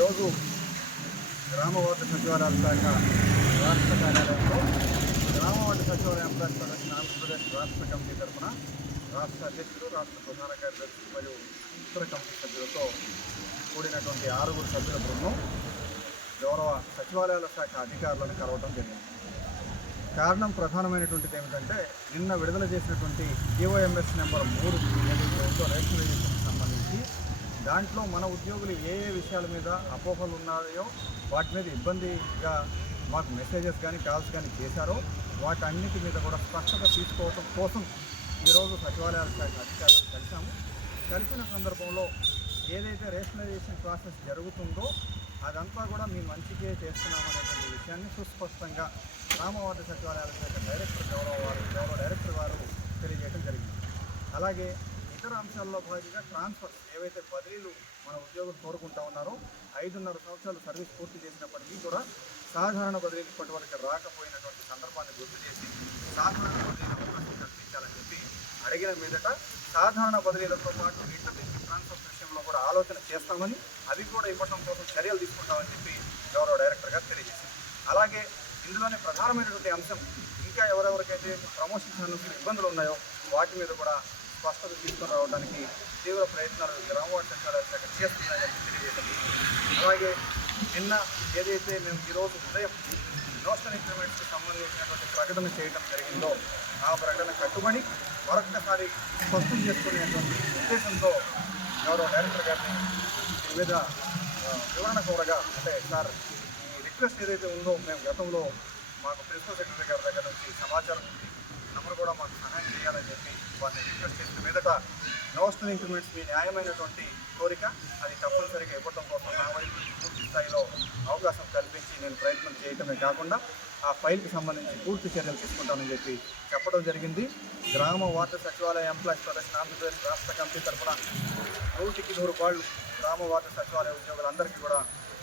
ఈరోజు గ్రామ వార్డు సచివాలయాల శాఖ రాష్ట్ర కార్యాలయంలో గ్రామ వార్డు సచివాలయ ఎంప్లాయీస్ ఫెడరేషన్ ఆంధ్రప్రదేశ్ రాష్ట్ర కమిటీ తరఫున రాష్ట్ర అధ్యక్షుడు, రాష్ట్ర ప్రధాన కార్యదర్శి మరియు ఇతర కమిటీ సభ్యులతో కూడినటువంటి 6 సభ్యుల బృందం గౌరవ సచివాలయాల శాఖ అధికారులను కలవడం జరిగింది. కారణం ప్రధానమైనటువంటిది ఏమిటంటే, నిన్న విడుదల చేసినటువంటి ఈఓఎంఎస్ నెంబర్ 3 ఏదైతే ఉందో రేషనలైజేషన్కి సంబంధించి దాంట్లో మన ఉద్యోగులు ఏ విషయాల మీద అపోహలు ఉన్నాయో వాటి మీద ఇబ్బందిగా మాకు మెసేజెస్ కానీ కాల్స్ కానీ చేశారో వాటన్నిటి మీద కూడా స్పష్టత తీసుకోవడం కోసం ఈరోజు సచివాలయాల శాఖ అధికారులను కలిసిన సందర్భంలో ఏదైతే రేషనలైజేషన్ ప్రాసెస్ జరుగుతుందో అదంతా కూడా మీ మంచికే చేస్తున్నామనేటువంటి విషయాన్ని సుస్పష్టంగా గ్రామ వార్డు సచివాలయాల శాఖ గౌరవ డైరెక్టర్ వారు తెలియజేయడం జరిగింది. అలాగే ఇతర అంశాల్లో భాగంగా ట్రాన్స్ఫర్స్ ఏవైతే బదిలీలు మన ఉద్యోగులు కోరుకుంటా ఉన్నారో 5.5 సంవత్సరాలు సర్వీస్ పూర్తి చేసినప్పటికీ కూడా సాధారణ బదిలీలు ఇప్పటివరకు రాకపోయినటువంటి సందర్భాన్ని గుర్తు చేసి సాధారణ బదిలీల అవకాశం కల్పించాలని చెప్పి అడిగిన మీదట సాధారణ బదిలీలతో పాటు ఇంటర్నేషనల్ ట్రాన్స్ఫర్స్ విషయంలో కూడా ఆలోచన చేస్తామని, అవి కూడా ఇవ్వడం కోసం చర్యలు తీసుకుంటామని చెప్పి గౌరవ డైరెక్టర్ గారు తెలియజేశారు. అలాగే ఇందులోనే ప్రధానమైనటువంటి అంశం ఇంకా ఎవరెవరికైతే ప్రమోషన్ సంబంధించిన ఇబ్బందులు ఉన్నాయో వాటి మీద కూడా స్పష్టత తీసుకొని రావడానికి తీవ్ర ప్రయత్నాలు గ్రామ వార్డు సచివాలయ శాఖ చేస్తుందని తెలియజేసింది. అలాగే నిన్న ఏదైతే మేము ఈరోజు ఉదయం నోషనల్ ఇంక్రిమెంట్స్కి సంబంధించినటువంటి ప్రకటన చేయడం జరిగిందో ఆ ప్రకటన కట్టుబడి మరొక్కసారి స్పష్టం చేసుకునేటువంటి ఉద్దేశంతో గౌరవ డైరెక్టర్ గారిని దీని మీద వివరణ కోరగా, అంటే సార్ ఈ రిక్వెస్ట్ ఏదైతే ఉందో మేము గతంలో మాకు ప్రిన్సిపల్ సెక్రటరీ గారి దగ్గర నుంచి సమాచారం ఉంది, నమ్మరు కూడా మాకు సహాయం చేయాలని చెప్పి వారిని రిక్వెస్ట్ చేసిన మీదట నోషనల్ ఇంక్రిమెంట్స్ మీ న్యాయమైనటువంటి కోరిక అది తప్పనిసరిగా ఇవ్వడం కోసం నా వైపు పూర్తి స్థాయిలో అవకాశం కల్పించి నేను ప్రయత్నం చేయటమే కాకుండా ఆ ఫైల్కి సంబంధించి పూర్తి చర్యలు తీసుకుంటానని చెప్పి చెప్పడం జరిగింది. గ్రామ వార్డు సచివాలయ ఎంప్లాయీస్ ఫెడరేషన్ ఆంధ్రప్రదేశ్ రాష్ట్ర కమిటీ తరఫున 100% గ్రామ వార్డు సచివాలయ ఉద్యోగులందరికీ కూడా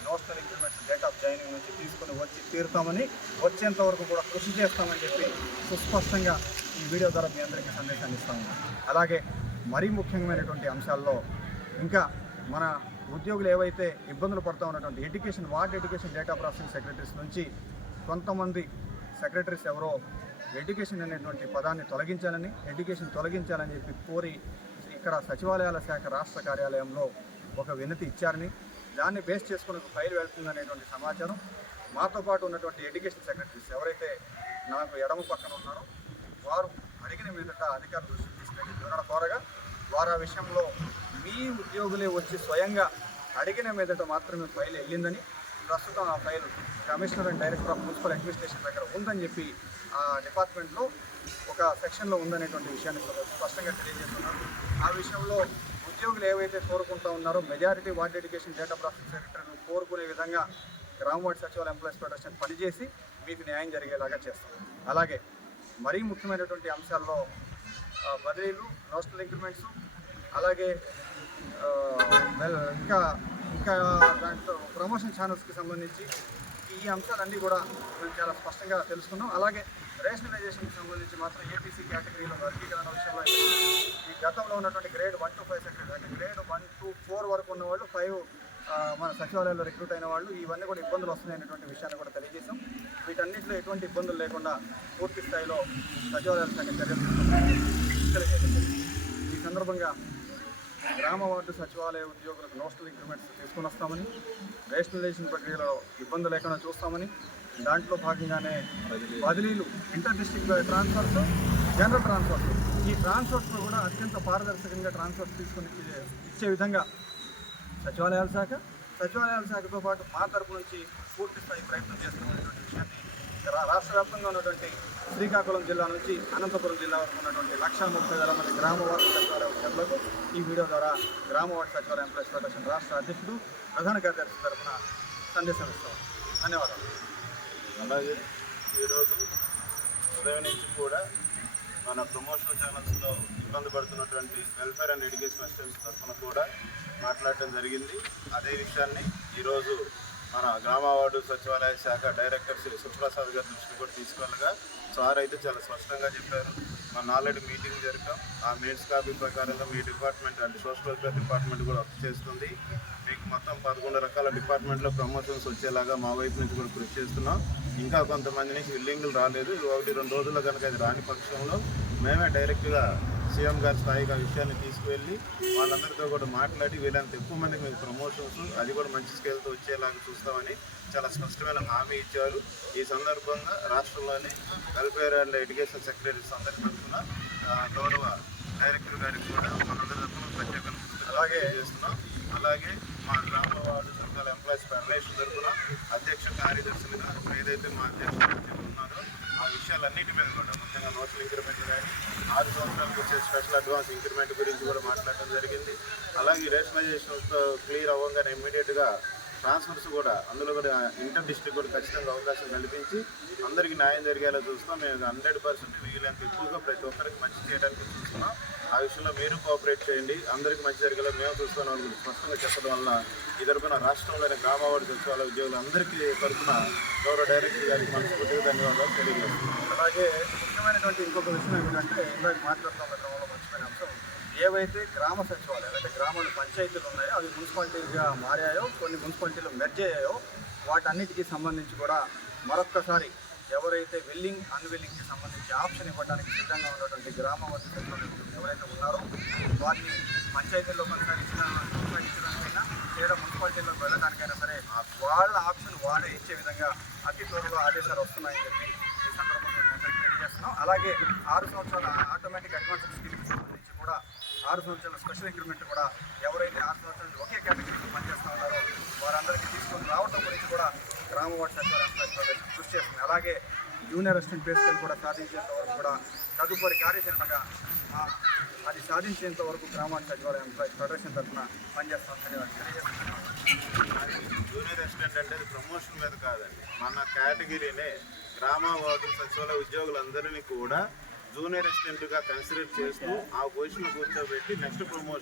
notional increments date of joining నుంచి తీసుకుని వచ్చి తీరుతామని, వచ్చేంత వరకు కూడా కృషి చేస్తామని చెప్పి సుస్పష్టంగా ఈ వీడియో ద్వారా మీ అందరికీ సందేశాన్ని ఇస్తాము. అలాగే మరీ ముఖ్యమైనటువంటి అంశాల్లో ఇంకా మన ఉద్యోగులు ఏవైతే ఇబ్బందులు పడుతూ ఉన్నటువంటి ward education data processing secretaries నుంచి కొంతమంది సెక్రటరీస్ ఎవరో ఎడ్యుకేషన్ అనేటువంటి పదాన్ని తొలగించాలని చెప్పి కోరి ఇక్కడ సచివాలయాల శాఖ రాష్ట్ర కార్యాలయంలో ఒక వినతి ఇచ్చారని, దాన్ని బేస్ చేసుకుని ఒక ఫైల్ వెళ్తుందనేటువంటి సమాచారం మాతో పాటు ఉన్నటువంటి ఎడ్యుకేషన్ సెక్రటరీస్ ఎవరైతే నాకు ఎడమ పక్కన ఉన్నారో వారు అడిగిన మీదట అధికారుల దృష్టికి తీసుకెళ్ళి వివరణ కోరగా వారు ఆ విషయంలో మీ ఉద్యోగులే వచ్చి స్వయంగా అడిగిన మీదట మాత్రమే ఫైల్ వెళ్ళిందని, ప్రస్తుతం ఆ file commissioner and director of municipal administration దగ్గర ఉందని చెప్పి ఆ డిపార్ట్మెంట్లో ఒక సెక్షన్లో ఉందనేటువంటి విషయాన్ని స్పష్టంగా తెలియజేస్తున్నారు. ఆ విషయంలో ఉద్యోగులు ఏవైతే కోరుకుంటూ ఉన్నారో majority ward education data processing సెక్రటరీలు కోరుకునే విధంగా గ్రామ వార్డు సచివాలయ ఎంప్లాయీస్ ఫెడరేషన్ పనిచేసి మీకు న్యాయం జరిగేలాగా చేస్తాం. అలాగే మరీ ముఖ్యమైనటువంటి అంశాల్లో బదిలీలు, నోషనల్ ఇంక్రిమెంట్స్, అలాగే ఇంకా దాంట్లో ప్రమోషన్ ఛానల్స్కి సంబంధించి ఈ అంశాలన్నీ కూడా మేము చాలా స్పష్టంగా తెలుసుకున్నాం. అలాగే రేషనలైజేషన్కి సంబంధించి మాత్రం ఏపీసీ కేటగిరీలో వర్గీకరణ విషయంలో ఈ గతంలో ఉన్నటువంటి గ్రేడ్ 1 to 5 సెక్రటరీ, అంటే గ్రేడ్ 1 to 4 వరకు ఉన్నవాళ్ళు 5 మన సచివాలయాల్లో రిక్రూట్ అయిన వాళ్ళు, ఇవన్నీ కూడా ఇబ్బందులు వస్తున్నాయనేటువంటి విషయాన్ని కూడా తెలియజేసాం. వీటన్నిటిలో ఎటువంటి ఇబ్బందులు లేకుండా పూర్తి స్థాయిలో సచివాలయాల శాఖ చర్యలు తెలియజేసింది. ఈ సందర్భంగా గ్రామ వార్డు సచివాలయ ఉద్యోగులకు నోషనల్ ఇంక్రిమెంట్స్ తీసుకుని వస్తామని, రేషనలైజేషన్ ప్రక్రియలో ఇబ్బంది లేకుండా చూస్తామని, దాంట్లో భాగంగానే బదిలీలు, inter district transfers, general transfers, ఈ ట్రాన్స్ఫర్స్లో కూడా అత్యంత పారదర్శకంగా ట్రాన్స్ఫర్స్ తీసుకుని ఇచ్చే విధంగా సచివాలయాల శాఖతో పాటు మా తరపు నుంచి పూర్తి స్థాయి ప్రయత్నం చేస్తున్నటువంటి విషయాన్ని రాష్ట్ర వ్యాప్తంగా ఉన్నటువంటి శ్రీకాకుళం జిల్లా నుంచి అనంతపురం జిల్లా వరకు ఉన్నటువంటి 130,000 మంది గ్రామ వార్డు సచివాలయ ఉద్యోగులకు ఈ వీడియో ద్వారా గ్రామ వార్డు సచివాలయ ఎంప్లాయీస్ ఫెడరేషన్ రాష్ట్ర అధ్యక్షుడు, ప్రధాన కార్యదర్శి తరఫున సందేశం ఇస్తాం. ధన్యవాదాలు. అలాగే ఈరోజు ఉదయం నుంచి కూడా మన ప్రమోషనల్ ఛానల్స్లో ఇబ్బంది పడుతున్నటువంటి వెల్ఫేర్ అండ్ ఎడ్యుకేషన్ అసిస్టెంట్స్ తరఫున కూడా మాట్లాడటం జరిగింది. అదే విషయాన్ని ఈరోజు మన గ్రామ వార్డు సచివాలయ శాఖ డైరెక్టర్ శ్రీ సుప్రసాద్ గారి దృష్టికి కూడా తీసుకెళ్ళగా సార్ అయితే చాలా స్పష్టంగా చెప్పారు. మన ఆల్రెడీ మీటింగ్ జరిపాం. ఆ మినిట్స్ కాపీ ప్రకారంగా మీ డిపార్ట్మెంట్ అంటే సోషల్ వెల్ఫేర్ డిపార్ట్మెంట్ కూడా వర్క్ చేస్తుంది. మీకు మొత్తం 11 రకాల డిపార్ట్మెంట్లో ప్రమోషన్స్ వచ్చేలాగా మా వైపు నుంచి కూడా కృషి చేస్తున్నాం. ఇంకా కొంతమంది నుంచి బిల్లింగ్లు రాలేదు. 1-2 రోజుల్లో కనుక అది రాని పక్షంలో మేమే డైరెక్ట్గా సీఎం గారి స్థాయికి ఆ విషయాన్ని తీసుకువెళ్ళి వాళ్ళందరితో కూడా మాట్లాడి వీళ్ళంత ఎక్కువ మందికి మీకు ప్రమోషన్స్ అది కూడా మంచి స్కేల్తో వచ్చేలాగా చూస్తామని చాలా స్పష్టమైన హామీ ఇచ్చారు. ఈ సందర్భంగా రాష్ట్రంలోని వెల్ఫేర్ అండ్ ఎడ్యుకేషన్ సెక్రటరీస్ అందరి తరఫున గౌరవ డైరెక్టర్ గారికి కూడా మనందరి తరఫున ప్రత్యేక అలాగే చేస్తున్నాం. అలాగే మా గ్రామ వార్డు సంఘాల ఎంప్లాయీస్ ఫెడరేషన్ తరఫున అధ్యక్ష కార్యదర్శులుగా ఏదైతే మా అధ్యక్షులు ఉన్నారో ఆ విషయాలన్నిటి మీద కూడా ముఖ్యంగా నోషల్ ఇంక్రిమెంట్ కానీ 6 సంవత్సరాలకు వచ్చే స్పెషల్ అడ్వాన్స్ ఇంక్రిమెంట్ గురించి కూడా మాట్లాడడం జరిగింది. అలాగే రేషనలైజేషన్తో క్లియర్ అవ్వగానే ఇమ్మీడియట్గా ట్రాన్స్ఫర్స్ కూడా అందులో కూడా ఇంటర్ డిస్ట్రిక్ట్ కూడా ఖచ్చితంగా అవకాశం కల్పించి అందరికీ న్యాయం జరిగేలా చూస్తాం. మేము 100% వీళ్ళంత ఎక్కువగా ప్రతి ఒక్కరికి మంచి చేయడానికి చూస్తున్నాం. ఆ విషయంలో మీరు కోఆపరేట్ చేయండి, అందరికీ మంచి జరిగేలా మేము చూస్తాం వాళ్ళు స్పష్టంగా చెప్పడం వలన ఈ తరపున రాష్ట్రంలోని గ్రామవార్డు సచివాలయ ఉద్యోగులు అందరికీ తరపున గౌరవ డైరెక్టర్ గారికి మనస్ఫూర్తిగా ధన్యవాదాలు తెలియజేస్తున్నాం. అలాగే ముఖ్యమైనటువంటి ఇంకొక విషయం ఏమిటంటే ఇందాక మాట్లాడుతున్న క్రమంలో మర్చిపోయిన అంశం, ఏవైతే గ్రామ సచివాలయాలు అంటే గ్రామాలు పంచాయతీలు ఉన్నాయో అవి మున్సిపాలిటీగా మారాయో కొన్ని మున్సిపాలిటీలు మెర్జ్ అయ్యాయో వాటన్నిటికీ సంబంధించి కూడా మరొక్కసారి ఎవరైతే వెల్లింగ్ అన్వెల్లింగ్కి సంబంధించి ఆప్షన్ ఇవ్వడానికి సిద్ధంగా ఉన్నటువంటి గ్రామ వార్డు సచివాలయాలు ఎవరైతే ఉన్నారో వారిని పంచాయతీల్లో కొనసాగించడానికైనా లేదా మున్సిపాలిటీలోకి వెళ్ళడానికైనా సరే వాళ్ళ ఆప్షన్ వాళ్ళే ఇచ్చే విధంగా అతి త్వరలో ఆదేశాలు వస్తున్నాయని చెప్పి ఈ సందర్భంగా మేము తెలియజేస్తున్నాం. అలాగే 6 సంవత్సరాల ఆటోమేటిక్ అడ్వాన్స్ స్కీమ్కి సంబంధించి కూడా 6 సంవత్సరాల స్పెషల్ ఇంక్రిమెంట్ కూడా ఎవరైతే 6 సంవత్సరాలు ఒకే కేటగిరీకి పనిచేస్తూ ఉన్నారో వారందరికీ తీసుకొని రావడం గురించి కూడా గ్రామ వార్డు సచివాలయ ఎంప్లాయీస్ కృషి చేస్తుంది. అలాగే జూనియర్ అసిస్టెంట్ పే స్కేల్ కూడా సాధించేంత వరకు కూడా తదుపరి కార్యాచరణగా అది సాధించేంత వరకు గ్రామ వార్డు సచివాలయ ఎంప్లాయీస్ ఫెడరేషన్ తరఫున పనిచేస్తామని తెలియజేస్తున్నాం. జూనియర్ అసిస్టెంట్ అంటే ప్రమోషన్ మీద కాదండి, మన కేటగిరీనే గ్రామ వార్డు సచివాలయ ఉద్యోగులందరినీ కూడా జూనియర్ అసిస్టెంట్గా కన్సిడర్ చేస్తూ ఆ పొజిషన్ కూర్చోబెట్టి నెక్స్ట్ ప్రమోషన్